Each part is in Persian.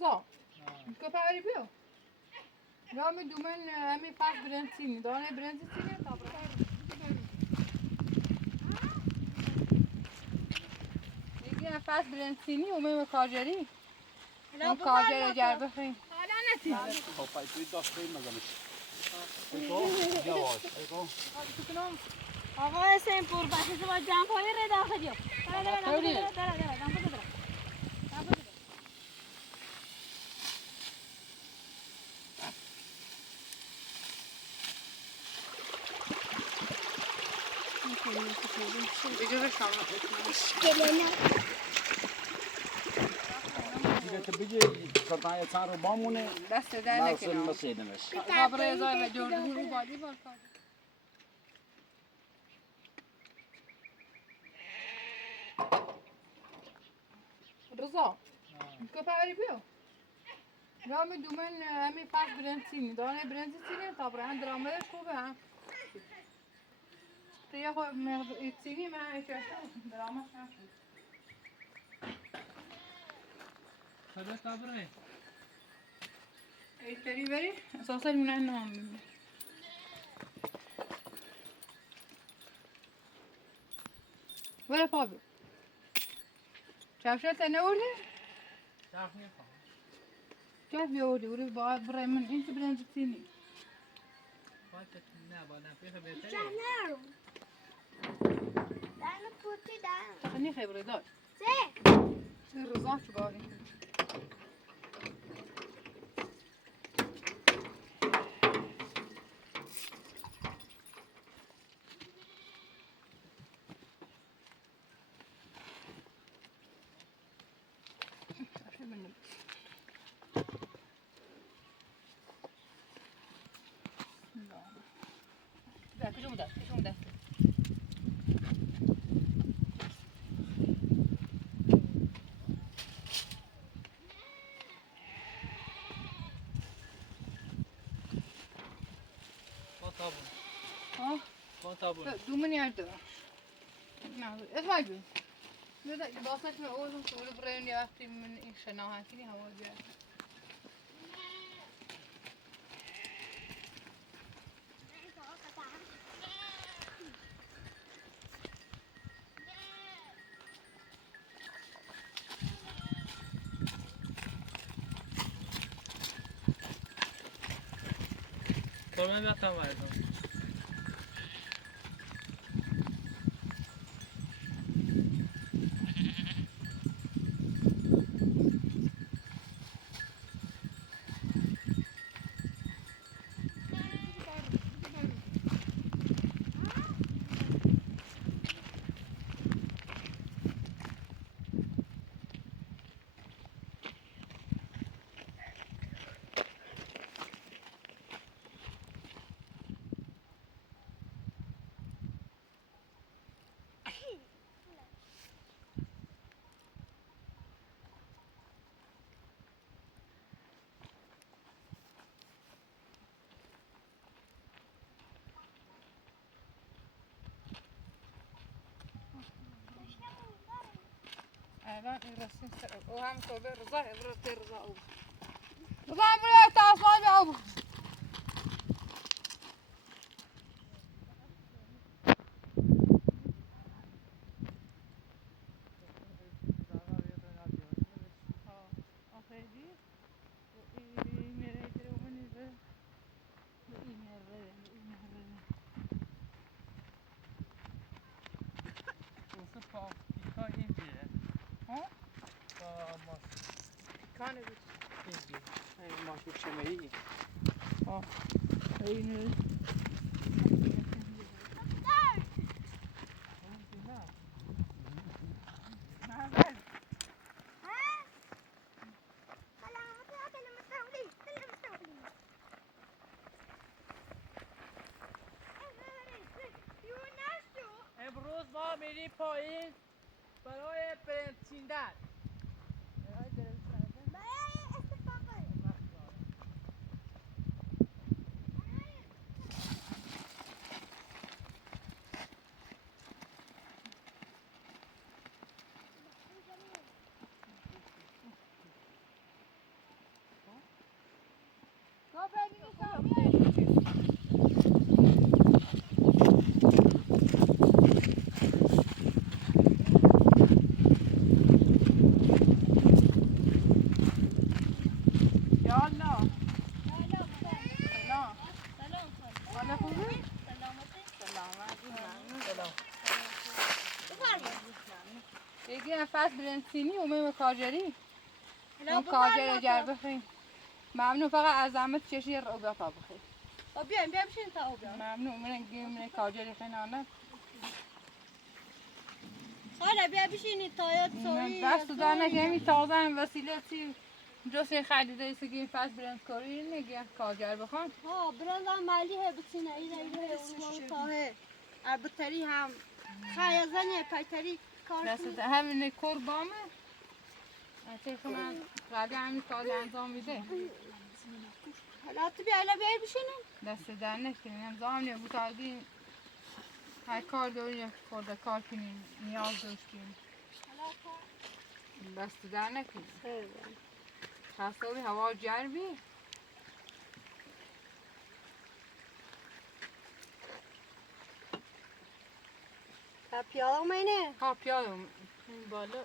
رضا köpeği biliyor. Rami dumen hemi fas brenzini. Dane brenzini tabra. یکی فصل برنسینی و من کارجری اون کارجر جربه خیلی حالا نتی خب توی داشت خیلی مزمش ایکو جواز ایکو آقا اسم پر بحث با جنبای ردا خدیو بجور شما دیگه که بگی کردن چند رو بامونه دست در نکنم مسیدمش خبر ازای و جور رو بادی بال کار رضا köpeği biliyor. Rami dumen hemi fas brenzini. Dane brenzini tabra. Drama خوبه هم. یه خود ایتسینی من اکرشم درامش نشد خدا صبره ایتری بری اساسا میونه نام میمونه ولی پابی چفشت نوردی؟ چرخ نیفهم چف بیاوردی ولی باید برای من این تو برنجتینی باید نه باید نفیخ بهتری نرو دانو پوتی دانو تخنی خبره دار سه رضا چو باری کجا بوده؟ کجا بوده؟ Kontabun. ها؟ Kontabun. دومنی ارده نه اسمعی بی باستش من اوزم سوال برای یه وقتی من این شناهتی هوا بیاد Sormaya baktan vardı. الان این رسیم سر او هم صبح رضا ابرت رضا او رضا هم بله تاسمای بیا او آخری این میره ایتره و منی به این میره Olsa pika ince. ها؟ Mas کانه بیش ince. Mas bu şemeyi. ها این امروز ما میریم پایین برای برنچیندن. فصل برنسینی و میم کاجری لا اون کاجر جر بخیم ممنون فقط از زحمت چشی رو تا بخیم بیایم بشین تا بیایم ممنون من کاجری خینانه خاله بیا بشینید تا یاد سوری دست در نکنی تازه هم وسیله چی جوسی خریده ایست که این فصل برنس کاری نگه کاجر بخوان ها برندم مالیه بچینه ایره اون تاه البتری هم خیازنه پیتری کار دست همین کور بامه چه کنم قبلی همین کار انجام میده حالا تو بیا الان بیای بشینیم دست در نکنیم هم زامنه بودادین هر کار داریم خورده کار کنیم نیاز داشتیم دست در نکنیم خسته هوا جربی تا پیاده اومینه ها پیاده این بالا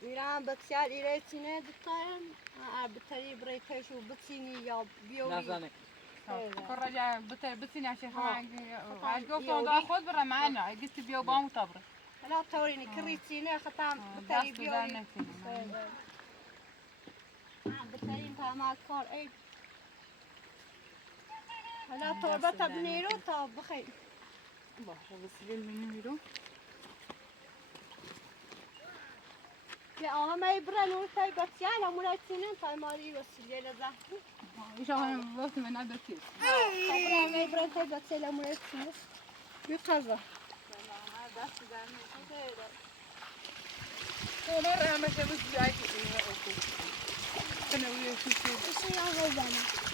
میرم بسیار ایره چینه دوتایم البتری برای تشو بچینی یا بیوری نزنه کار بتینی عشان خواهد گفتم دا خود برای معنا اگه بیو بامو تبره حالا طورینی کری چینه ختم بتری دست در بیوری نکنیم بترین تمام کار ای حالا توربه تا بنیرو تا بخیر باشه وسیله منو میرو که آها می برن اون تای بسیار امورا چینه تای ماری وسیله لزهری ایشا هم وقت من ندارید خبرم می برن تای بسیار امورا چینه بی قضا دست در نکنیم اونا رو همه شبه زیادی کنیم کنه اوی شوشی اسی یا غوبانه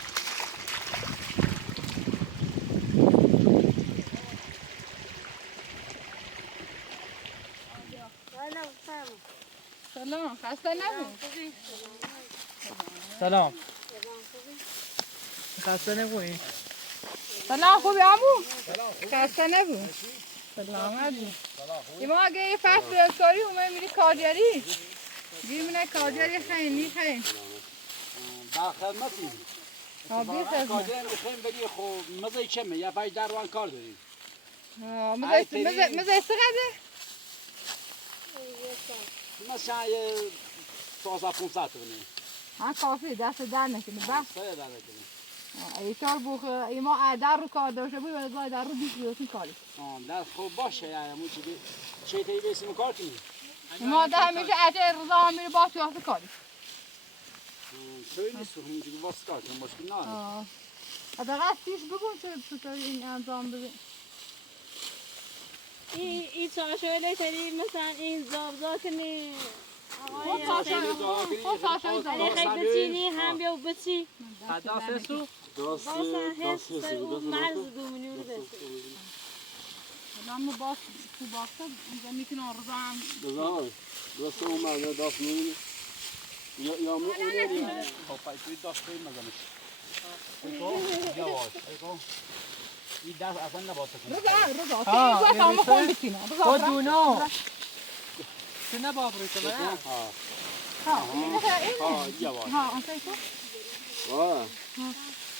سلام خسته نبود سلام خسته نبودی؟ سلام خوبی عمو خسته نبود سلام عزیز ما اگه یه فصل برسکاری اومه میری کارجری گیر منه کارجری خیلی نی خیلی در خدمتی بی خدمت کارجری میخوایم ولی خب مزه کمه یه پای دروان کار داریم مزه سقده مثلا یه 1500 بونه ها کافی دست در نکنه بس سایه در نکنه ایشار بخ ما در رو کار داشته بود ولی زای در رو بیش بیوتین کاری در خوب باشه یعنی مو چه تایی بیسیم کار کنیم ما ده همیشه اجه رضا هم میره با سیاست کاری توی نیست همونجوری که واسه کار کنیم مشکل نداره حداقل پیش بگون چه چطوری این انجام بده این چاشوله تری مثلا این زابزا کنی خود ساشای علی خیلی بچینی هم بیو بچی دست سو باسا هست بر اون مرز دومنی رو بسی ما باس تو باسه اینجا میتونم رضا هم درست اون مرد داست میبینی یا مو اونه دیگه خب پای توی داست توی مزمش ایتو یواش ایتو این دست اصلا نباسه کنی رضا تو هم خون بچینه تو دونو تو نباب روی تو برم ها یواش ها انتای تو واه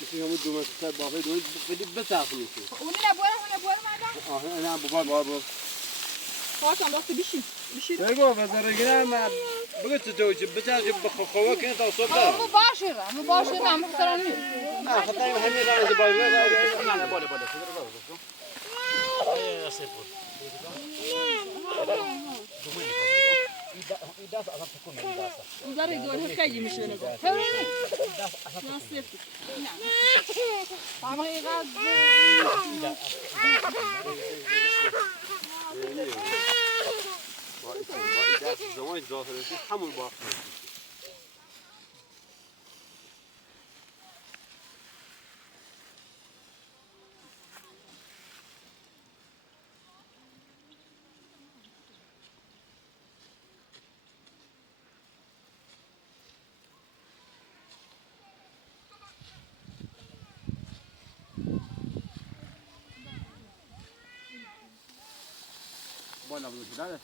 میشه همون دو متر بافه دو بدی بساخ میشه اونی نبوره مردم نه بابا خواستم دست بیشی بگو بذار گرم بگو تو بچه بخواه کنه تا صبح مو باشه هم سرانی نه خطایی همین دارم باید نه باله این دست اصلا تکون نمیدست داره دور خیلی میشه نگاه ناصف اما اینقدر این دست زمان ظاهره همون باقی buona velocità.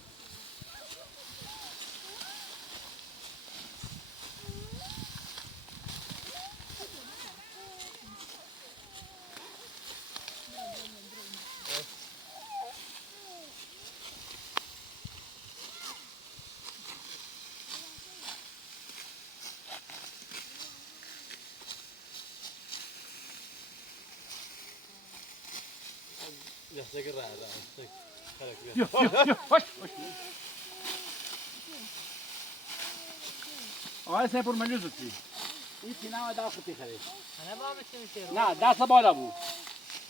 سکر را آقای سپور ملیوز بودی این تینه دست خودی خرید انا با میشه نه دست بالا بود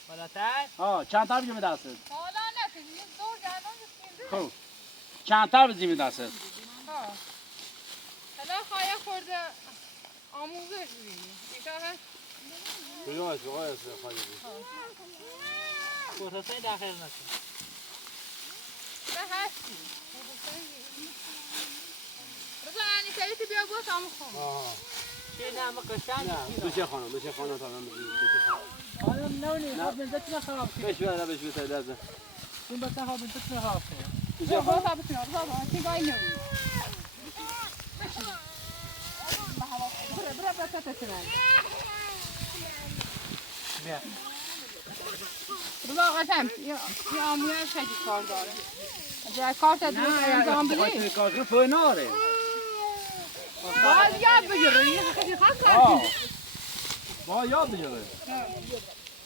بالاتر چند تا بگیم دستت حالا نکنی دور جانم خب چند تا بزنیم دستت حالا خواهی خورده آموزش بینی ایشاه کجا آقای خواهی پروسه داخل نکن نه هستی رضا یعنی تاییتی بیا گوش آمو خون چی نه مکشن نه بشه خانم تا من بشه خانم نونی خواب بنزت نخراب کنی بشه تایید این بسته خواب بنزت نخراب کنی بیا گوش آبو کنی رضا چی گای نمونی برا تتنن بیا رضا قشنگ یه آمویه خیلی کار داره اگر کارت درست انجام بدی کار فیناره باید یاد بگیری خیلی خاص کار با یاد بگیره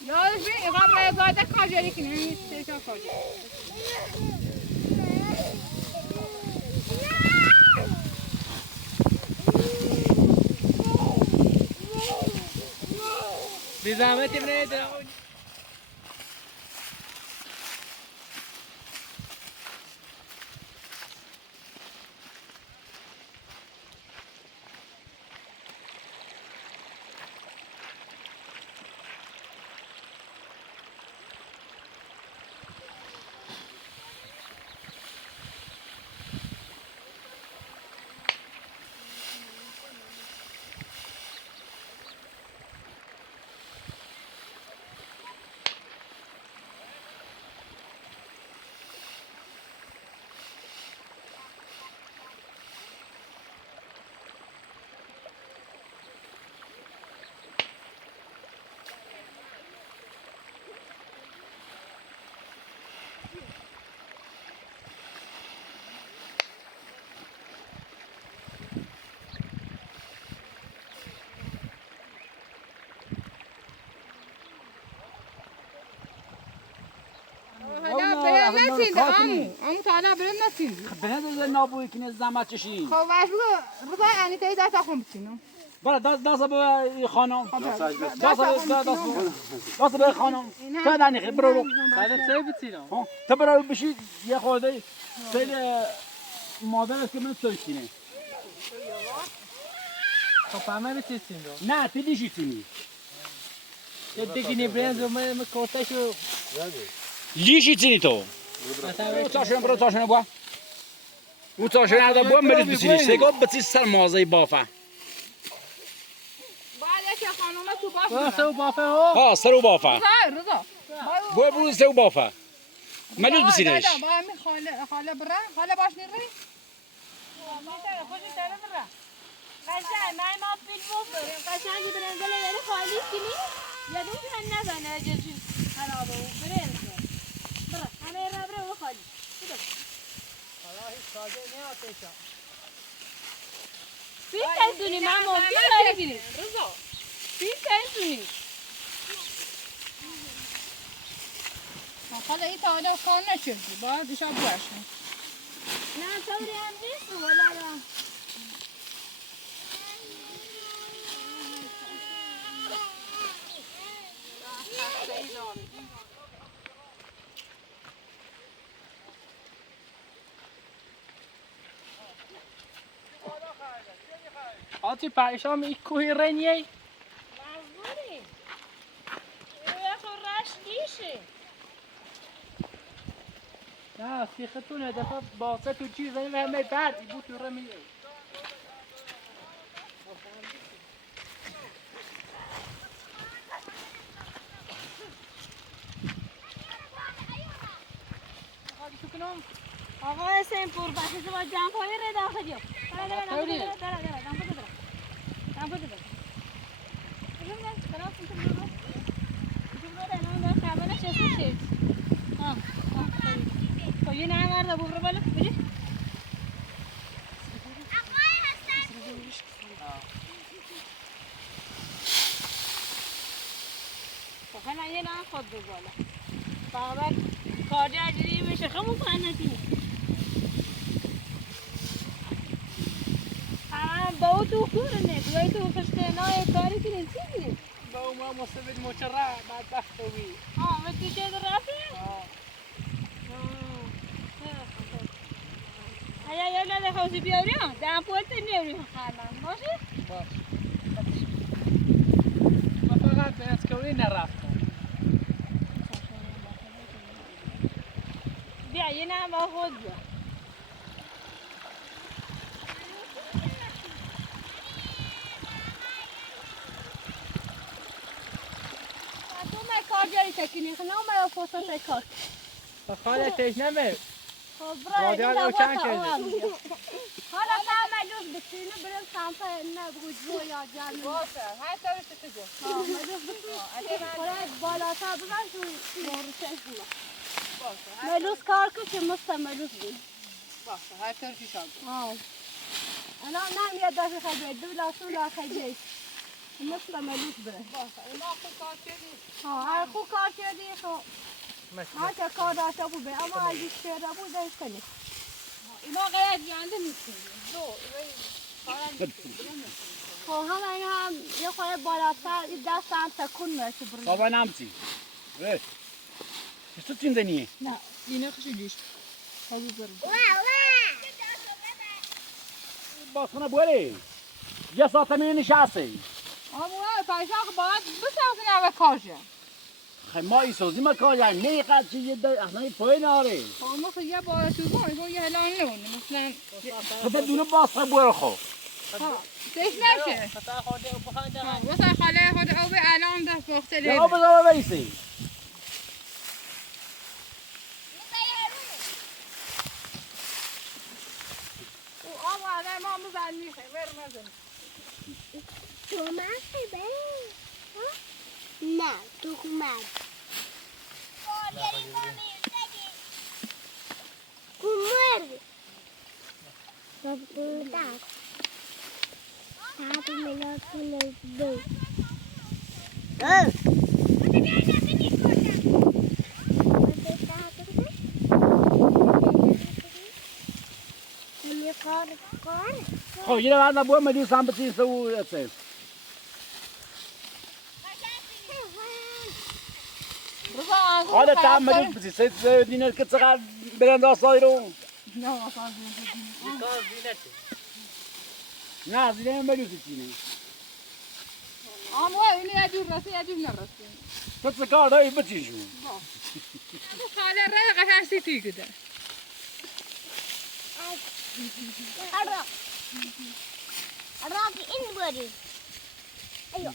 یادش بگیر قبل زاده کاجری کنی نیست تیکا کاجری بی زحمتی برید آمو تالا برن نسین بنده نابوی کنه زحمت چشین خب واش بگو رضا یعنی تایی دست خون بچینم برای دست به خانم دست به خانم تا دنیخی برو بعد چه بچینم تا برو بشی یه خورده سیل مادر است که من سوی کنه خب همه بچینیم رو نه تی دیشی تینی یه دیگه برنز و من کورتشو لیشی تینی تو برو تاشون با او تاشون هر با مریض بسینی سگاب بسی سر مازه بافه باید که خانومه تو باش برو سو بافه ها ها سر و بافه رضا بو برو سر و بافه مریض بسینیش باید می خاله بره خاله باش نیری قشنگ من ما فیلم بخوریم قشنگی برنزله یعنی خالی کنی یا دوست هم نزنه جلچین خرابه و برنزله برا همه را بره و خالی حالا هیچ ساده نیاتشا فیلم تنسونی مامون فیلم داری کنی رضا فیلم تنسونی خاله این تا حالا کار نچردی باید ایشا بوشن نه طوری هم نیست ولی آتی پریشان این کوهی رنیه مزبوری یه خورش دیشه نه سیختونه دفعه باسه تو چیز زنی و همه بردی بود تو رمیه آقا اسم پر بحث با جنبای را داخل دیم. خود کارجا جری میشه خمو پناتی با تو کورنه دوی تو خشتنای کاری کنی چی کنی؟ با ما مصبت مچرا بعد بخوی ما تو چه رفتی؟ ایا یا نه خواستی بیاری دام پولت نیاری خالم باشه؟ باش ما فقط به اسکوی نرفتم بیا یه نه با خود بیا تو من کارجاری تکنی خنا ما فرصت کار خاله تشنمه خب برای بادیان دیگه رو چند وقت کردی؟ حالا تعملوش بسینه برم سمت نبود جو یا جمعی باشه هر طرف تو جو ملوش بسینه خورای بالا تا بزن تو مورسه خونه باشه ملوس کار که که ملوس بید باشه هر طرفی شد الان نمیاد دست خیلی دو لاسون خیلی مثل ملوس بره باشه ما خوب کار کردیم هر خوب کار کردی خب هر که کار داشته بود به اما اگه شده بود دست کنی اینا غیر گنده نیستیم دو خب همه این هم یه خواهی بالاتر این دست هم تکون میشه برو بابا نمچی چطور چین دنیه؟ نه اینه خیلی دیش خیلی برو باسخونه بوری یه ساعت می نشستی آمو پایشاق باید بسیم که نوه کارشه خیلی ما ایسازی ما کار یعنی نه قد چی یه در احنای پای ناره خب مثل یه باید تو باید یه هلان نمونه مثلا خدا دونه باسخه بوری خو دیش نشه خطا خورده و بخنده واسه خاله خود او به الان دست باخته یا آب بزا بیسی او آمو اگر ما بزن میخه ور نزن تومت خیبه نه تومت کومر بابا تا میلا کنه دو خب یه بعد نبود مدیو سام بچی سو اتس حالا تام مدیو بچی سه دینه که چقدر برند آسایرو نه اصلا کار زینته نه زینه مدیو چینی آمو اینه یه جور رسه یه جور نرسه تو چه کار داری بچیشو خاله رای قشنگ سیتی کده راك إن بوري أيوة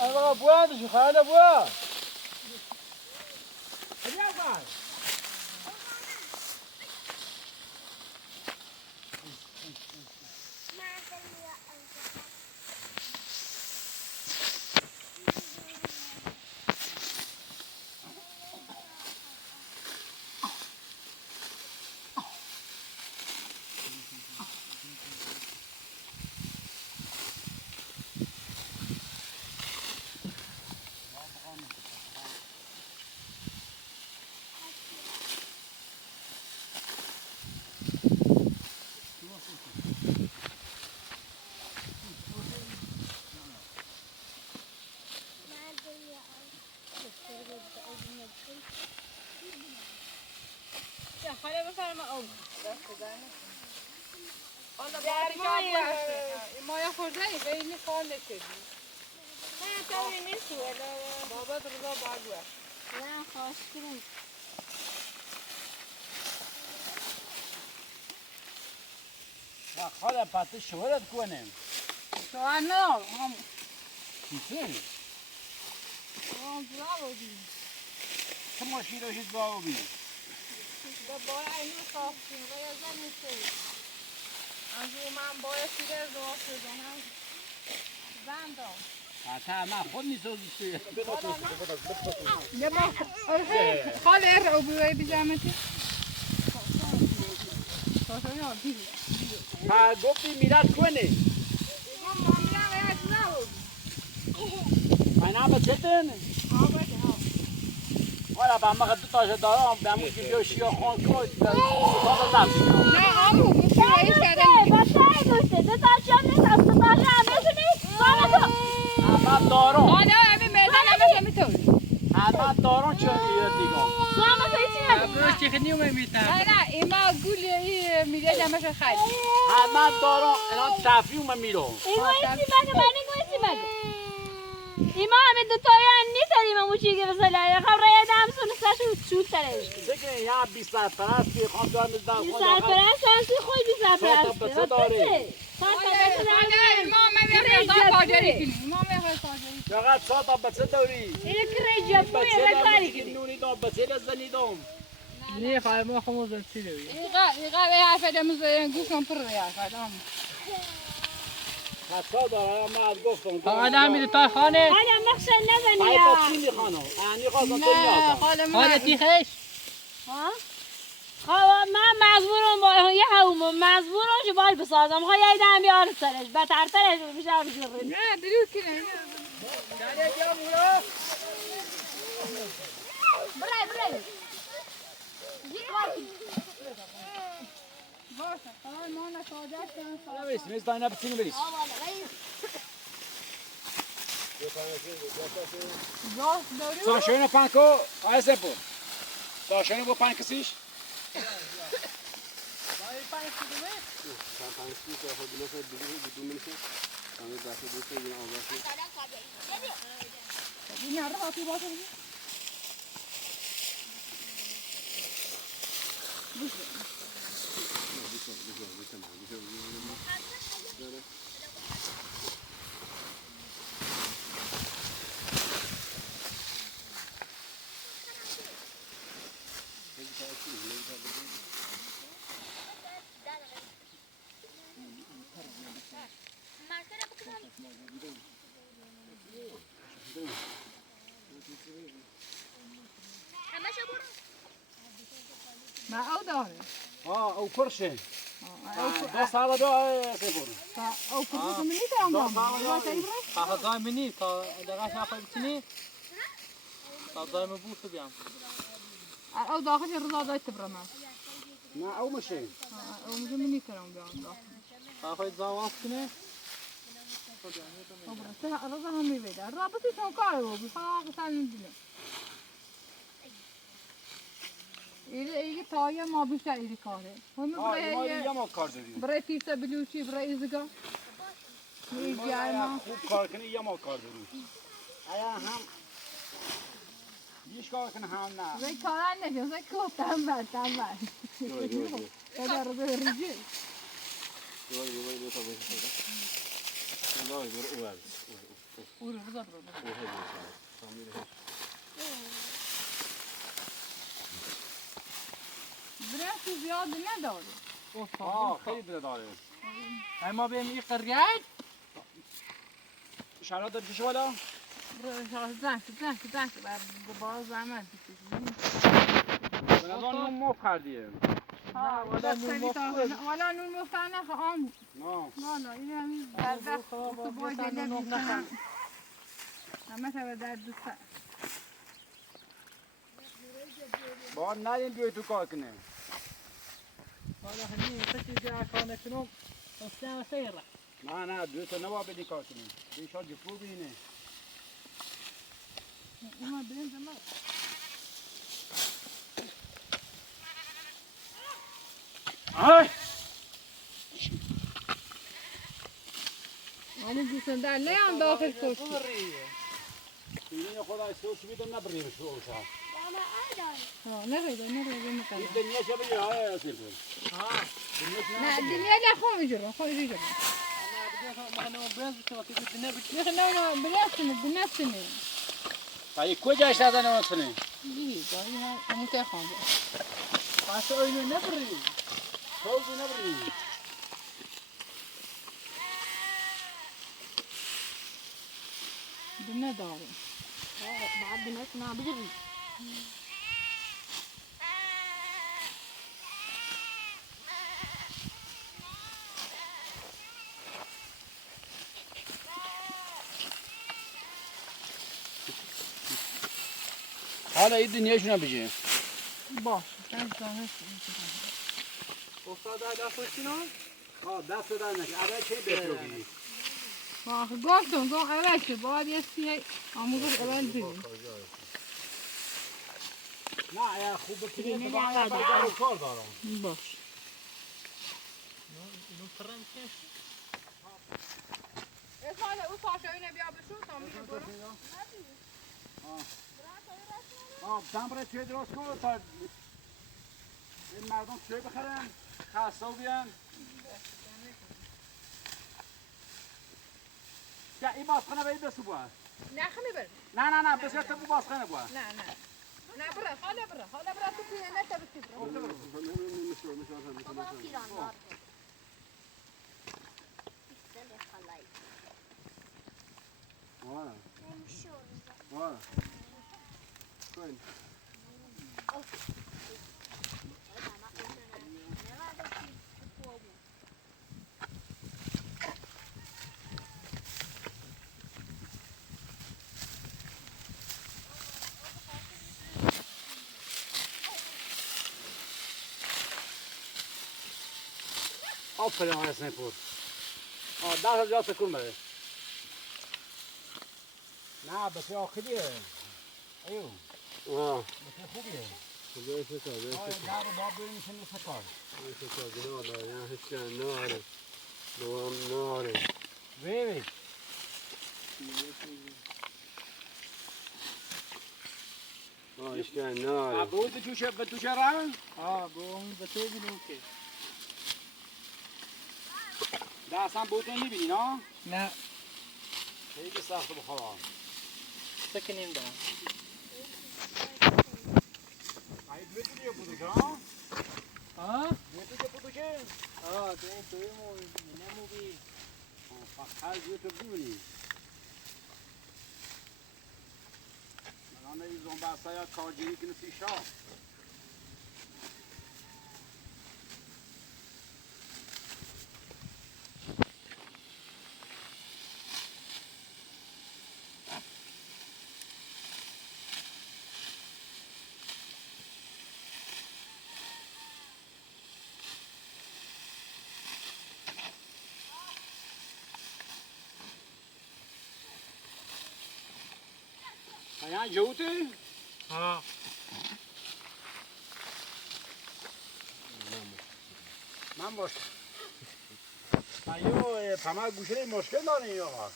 أنا أبوان شو خان أبوان يا خالي بفرما أول ما یه خورده خیلی کار نکردی نه کاری نیست ولی بابا رضا باگوه نه خواهش کنم ما خاله پات شورت کنیم شوهر نه هم چیزی براو بی چه ماشی رو هیچ باو بی به بار اینو صاف کنم و یه زن نیسته از او من باید سیده ازدواج شدنم حتی من خود نیست یه ما خاله رو بوی بیجامتی ها گفتی میراد کنه من هم بچتن حالا با ما دو تا دارم به همون که بیا شیا خان کن تا لبش نه عمو گفتی رئیس کردن گوشته دو تا شام نیست از دو تا شام نیست سامتو همه دارم حالا همین میدان همه میتونی همه دارم چه دیگه سامتو ایچی نگو برو چه خنی اومد میتم نه ایما گولی میره جمعش خیلی همه دارم الان تفریح اومد میرم ایما ایچی مگه من ایچی مگه ایما همه دو تایی نیست ایما موچی که مثلا خب رای دم سونستش شوت ترش فکر یا 20 سرپرست که خان دارم دادم بی سرپرست هستی خوی بی سرپرست بچه داره ما میرم کاجری کنیم ما میرم کاجری فقط 4 تا بچه داری اینه که رجب بوی کاری کنی نونی دام بچه لزنی دام نه خواهی ما خموزن چی دوی ایقا به حرف دموزه گوشم پر ریاض حتی دارم ما از گفتم فقط هم میره تا خانه آیا مخشن نزنی پای یا پاچی میخوانم یعنی خواستم تو نه نیازم خاله خانه تیخش ها خب من مجبورم با یه همون مجبورم که بال بسازم خواهی یه دم بیار سرش بترترش میشه بجوری نه درو کنه برای باشه ما نکاجت کنم نه بریس میز داینا بچینی بریس ساشونه پنکو آیا سپو ساشونه با پنک کسیش این رو هاتی باشه ما او داره او کرشه دو سال دو سپو او کرشه منی تام دام آخه دای منی تا دقیقه نخواهی بکنی تا دای من بوسه بیام او داخل رضا دایت برام نه او مشه او میگه منی تام بیام آخه زاواف کنه رضا هم میویده رابطی شون کارو بخواه قصد نمیدونه ایگه تایه ما بیشتر ایگه کاره یا ما کار داریم برای تیسه بلوچی برای ایزگا ما خوب کار کنی یا ما کار داریم ایا هم بیش کار کنه هم نه زي کاران نشون زي کو تنبل هذا رضا الرجال برای زیاد نداره خیلی داره اما بهم این قریت شرایط داری چه بالا زنگ بر باز زمان به نظر نون مف کردیه والا نون مفتر نخواهم نه این همین در دست باید نمیکنم همه تا در دوست با ندیم بیای تو کار کنه حالا همین کسی که کار کنم اصلا سیره نه بیای تو نباید بدی کار کنیم بیشتر جفو بینه اوما بریم زمان آی آمون دوستان در لیان داخل کشت این خدای سوش میدم نبریم شوشا نريده مكان الدنيا شبيه هاي يا سيدي لا الدنيا لا خو يجرا انا بنفسني طيب كوجا اشتاز انا وصلني دي جاي انا تاخذ قاسو اينو نبري فوزي نبري دونه داریم بعد دونه بجري حالا این دنیاشون بجه باش چند سانه استاد دست باشینا دست دادن نکن اول چه بهتر بگیری باش گفتم گم اول شد باید یه سیه آموزش اول ببین نه اگر خوب بکنی نه، تو باید نه، بگر و کار دارم باش اینو پرم کش اسماعیل اون پاشوینه بیا بشون تا میگه برو دم توی درست کن تا این مردم توی بخرن خسته بیان یا این بازخانه باید بسو باید نه خمی بر نه بسیار تو بازخانه باید نه بره حالا بره تو پیه نه تا بسی بره بابا پیران دار واه کوین آفرین آقای اسنیپور 10 جا تکون بده نه بسیار آخریه ایو بسیار خوبیه کجای فکر در رو باب بریم میشه نصف کار یعنی هیچ ناره دوام ناره وی اشکال ناره بود به توشه رنگ با اون بته بینو که ده اصلا بود نمیبینی نه؟ نه خیلی سخت بخواه سکنیم ده باید میتونی بودوشه ها؟ میتونی بودوشه؟ تو این توی نمو بی فقط تو ببینی من این زنبسته یا کارجیری که نسی شا یعنی جوته؟ من باش ایو پما گوشه مشکل داره این آقا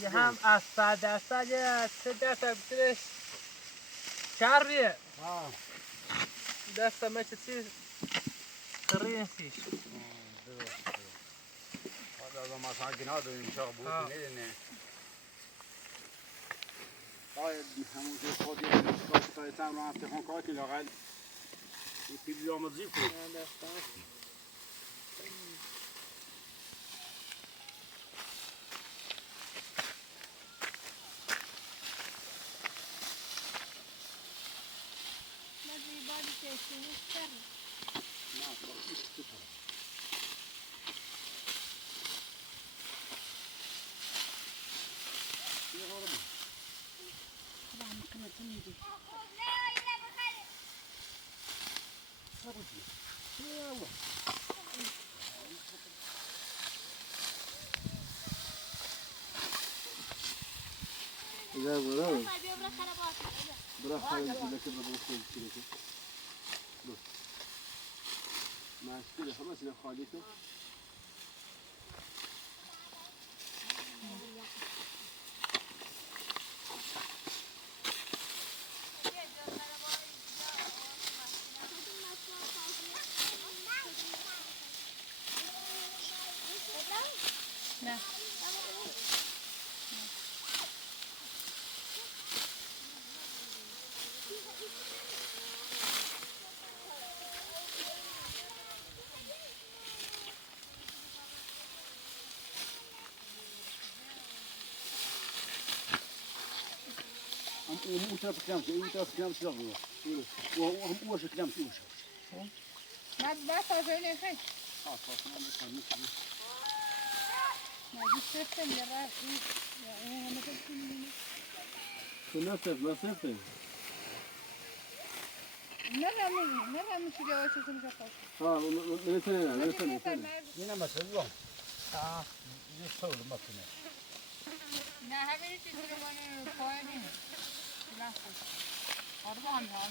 یه هم از 100% یه 3% بیشترش شریه دست همه چیزی خریه سیش حالا مثلا گناه داریم میشه بود نه باید همون که خودی کاری تم رو هفته خون کار که لاغل این پیلی آموزی کنید إذا برا بيبرا خرابات برا خالد كذا كذا برا خالد كذا ما أشتري خلاص إلى خالته نه اون طرف کلمش این طرف کلمش رو و هم کلمش ما تازه نخی ما سفتم یه همه نصفه نرم چی جواب چیزی میشه ها نرسنه نه مثلا یه سال مثلا نه همین چیزی رو من پایینی نه آره همین آره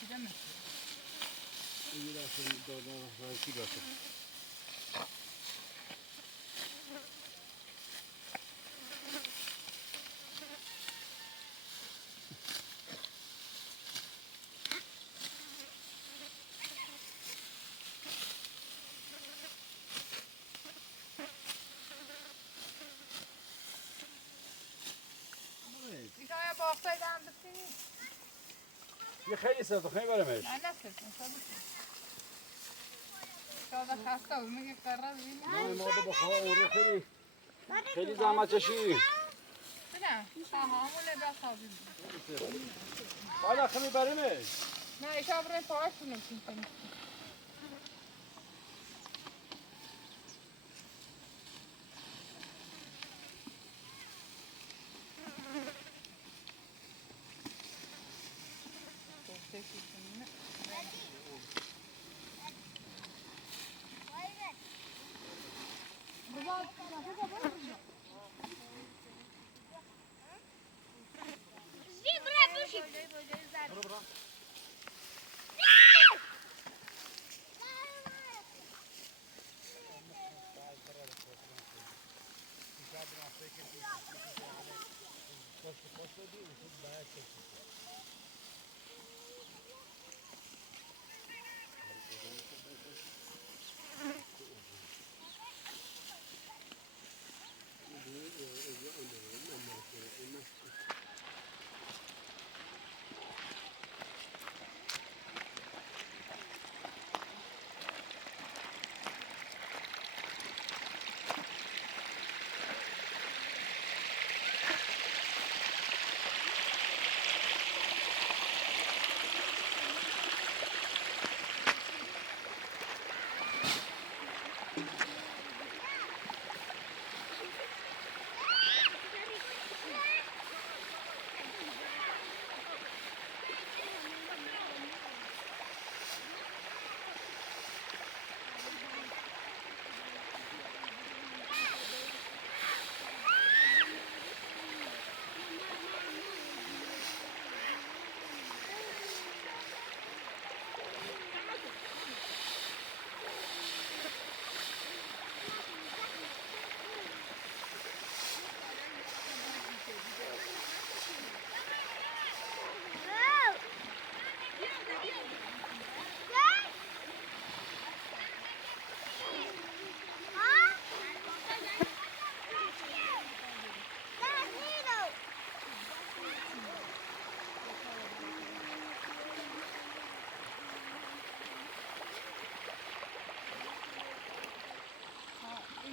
دیدم این دفعه دادم رنگی باشه دیگه باقی دارم بسیاری یه خیلی سفت خیلی برامش نه شاید خسته و میگه قرار بینیم نه ما با خواه اون رو خیلی زحمت چشی نه همون لباس خوابیم حالا خیلی برامش نه ایشا برای پاهاش کنیم کنیم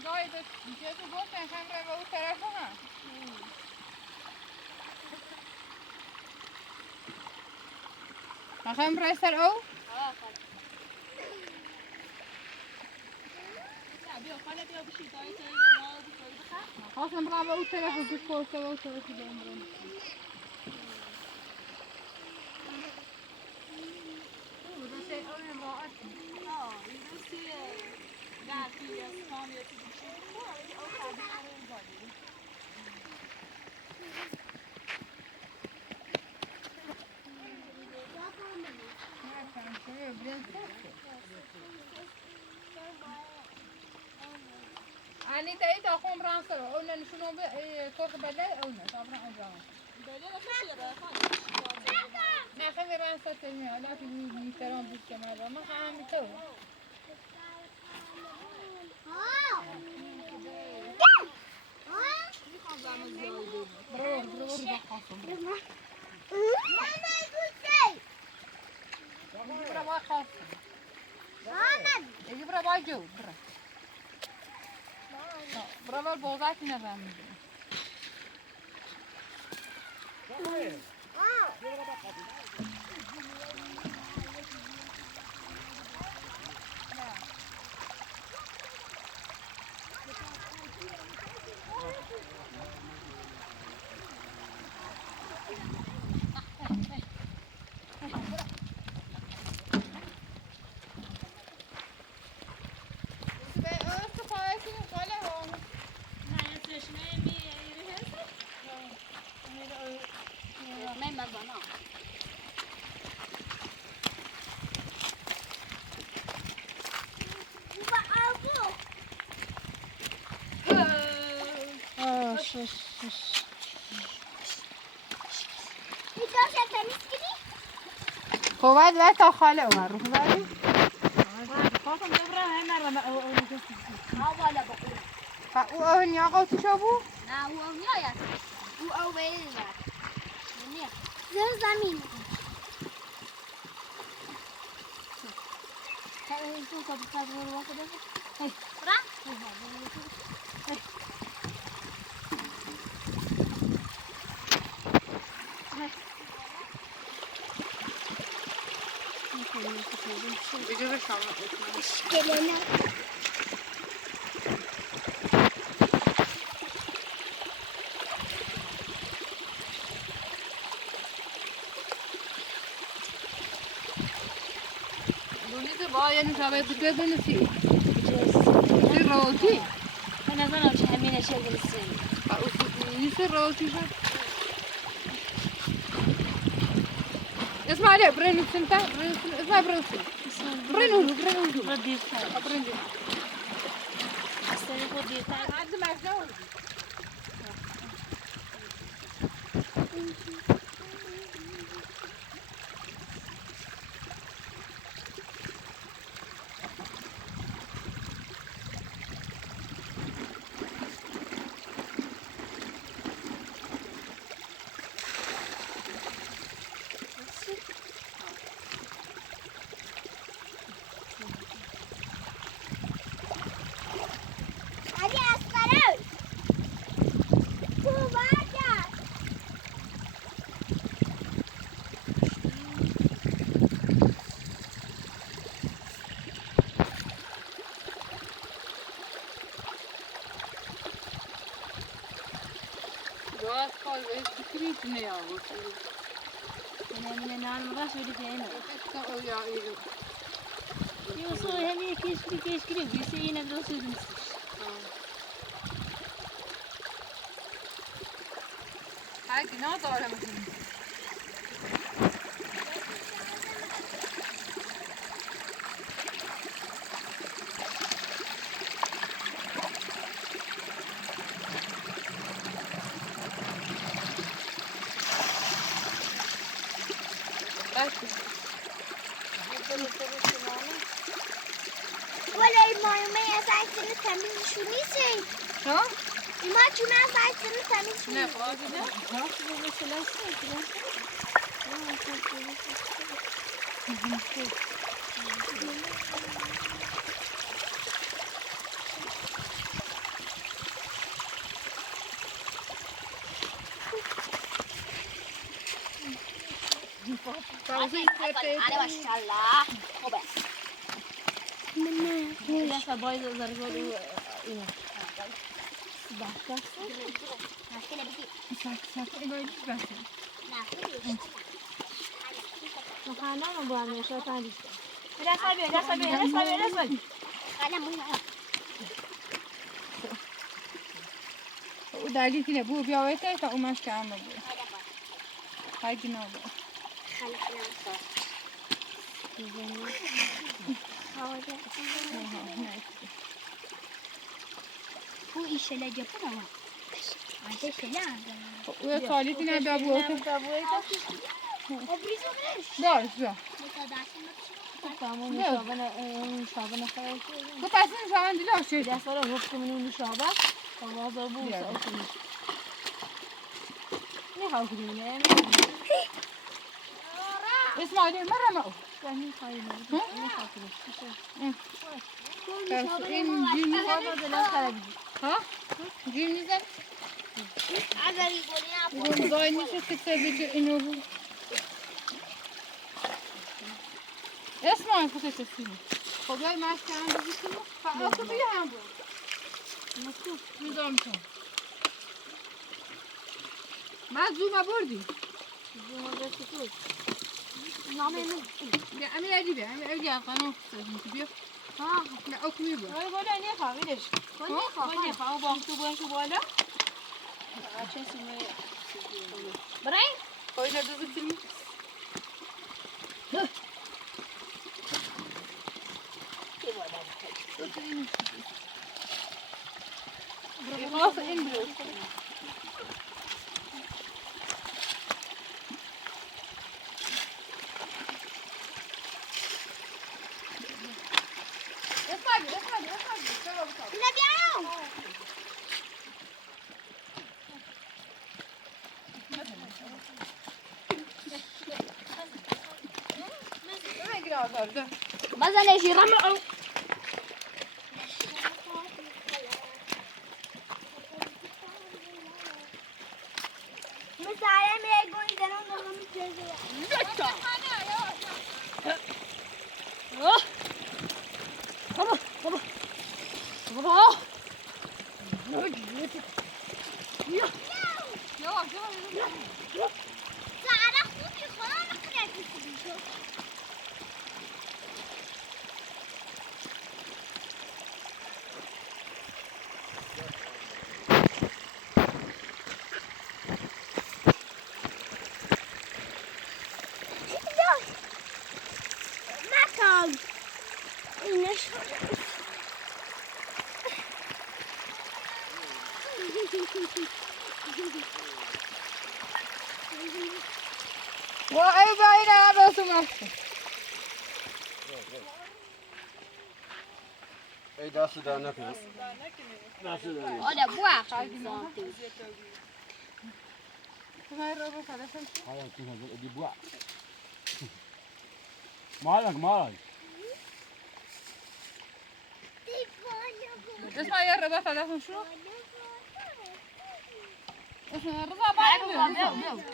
جای تو گفتن هم روی به اون طرف هم هم برای سر او؟ بیا بشید خواستم برای به اون طرف و گوش پرسه به اون طرف برم ani تایی تا خون برام سر اون نشونم به کار بدل اون نه صبر اون جام نه خیلی برام سر تیمی حالا که میترام بیست مرد ما هم میتو برو برا باید خواست ایگه برا باید جو برا باید بوزاکی نزن میگه خواهد و تا خاله اومد رو خواهدی؟ خواستم دبرم همه رو بالا بقول او اوه نیاقا تو شو بو؟ نه او نیاید او بیلی زد نمیه زر زمین این تو کبی کبی رو واسه بزن هی برا بجور شما اشکاله دونیده با یعنی شما بده بنسی چه روتی؟ من از آن چه همینه چه برسیم نیست روتی شد اسمع برنو سنتا اسمع برنو رديف خير برنو استني رديف خير عاد ما شنو من نان راس ودي فينا يوصل هني كيش كريم بيسينا بروس ودمس هاي كنا طالع مثلا ولی مایمه از عکسن تمیزشون نیستی شو؟ ایما چون از عکسن تمیزشون نه خواهد نه أنا ما شاء الله وبس لا سبايد زرقاء إيه هكذا بيجي مخانا ما بعمل شو ثاني لا سبي أنا مو او دلیلی که بو بیاویته تا اومش که هم بو های گناه بو هو إيش اللي جابنا هذا شلون او خالیتی نه بابو أبرزه ليش دارش بیا فهمون شابنا خير تو پس این زمان دیده آشه ده سال وقت منو شابه فواز أبو سأكل نه هاو كريم اسماعیل مرة ما زنی خواهی نمید این جیم بابا دلم خرابی ها؟ جیم نیزن؟ عذری بولی اون زای نیشه تکسر بیتو اینو بود اسمعی خودت سیمه خدای مشت هم بزیتیم فقط تو بیا هم بود میدام کن من زوما بردی زوما دستی تو نامه من بیا امیر علی بیا امیر علی قناه بیا ها نه اکمی بیا ولی بالا نخواهیدش بالا نخواه باختو باشو بالا چه سیمه برای خواهی ندازه فیلم خلاص این برو بزنش رمعو مثلا میگوین زنان دارم میترسه سعره خوبی خدا نکنه کسی شو نکن اینش و ای باید عباس ماشین ای دست در نکن دست در نکن آده بواه حالا تو هزار ادی بوا مالک اسمع يا ربا فلافل شو؟ ربا باید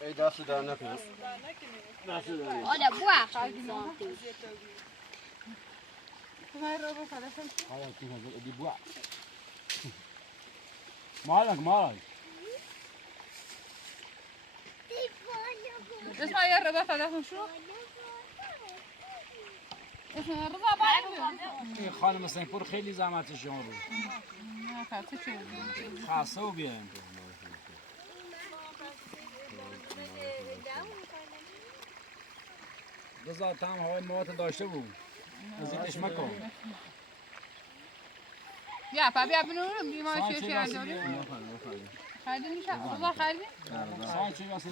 ای دست در نکن دست در نکن آده بواه اسمع ربا فلافل شو؟ حالا تو هزار ادی بوا مالک اسمع يا ربا فلافل شو؟ ربا باید این خانم سنگپور خیلی زحمتش رو نه خاطر چه خاصه و بیایم بذار تام های موات داشته بود ازیدش مکن بیا پا بیا بنو بیمار سان شیرشی چه انداری خریدی میشه ربا خریدی؟ سان چه واسه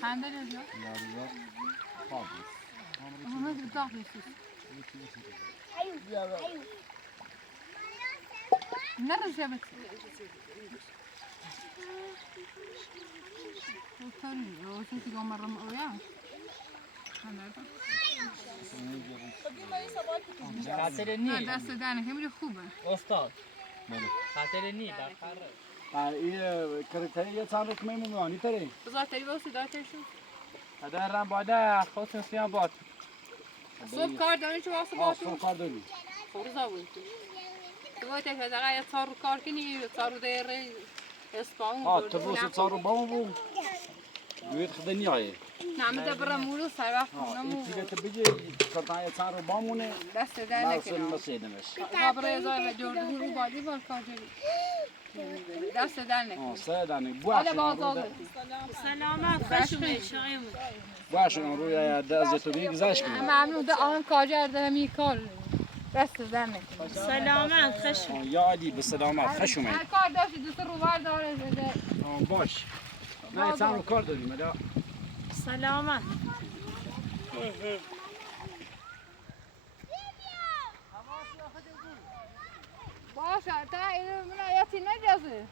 خنده نزیا خواب اونو دیگه بیستی نه رزیا بس اوتاری اوتی که مرم اویا خاطر نه نی دست دهنه خیلی خوبه استاد خاطر نی بالاخره این کرکتری یه چند رکمه میمونی تری بذار تری باسی دار ترشو در رم باده خودتون سیان باد صبح کار دارین چه واسه آسو باتون؟ کار داری فرزا بود تو باید که دقیقا یه چهار رو کار کنی چهار دقیقه اسپاون تو بوسه چارو بامو بو دویت خدا نیایه نمیده برم مولو سر وقت خونمو این تیگه بگی کارتای چارو بامونه دست ده مرسل نکنم مسیدمش قبر ازای جور رو بادی بار کار جوری دست ده نکنم سه دانه حالا باش بازار سلامت خوشومه شایم باش اون روی دست تو دیگه گذشت کنه ممنون ده آن کارجر ده می کار دست ده نکنم سلامت خوشومه یا علی به سلامت خوش اومد هر کار داشتی دوست رو بار داره ده باش نه چند رو کار داریم ادا سلامت باشه تا اینو من آیاتی نجازه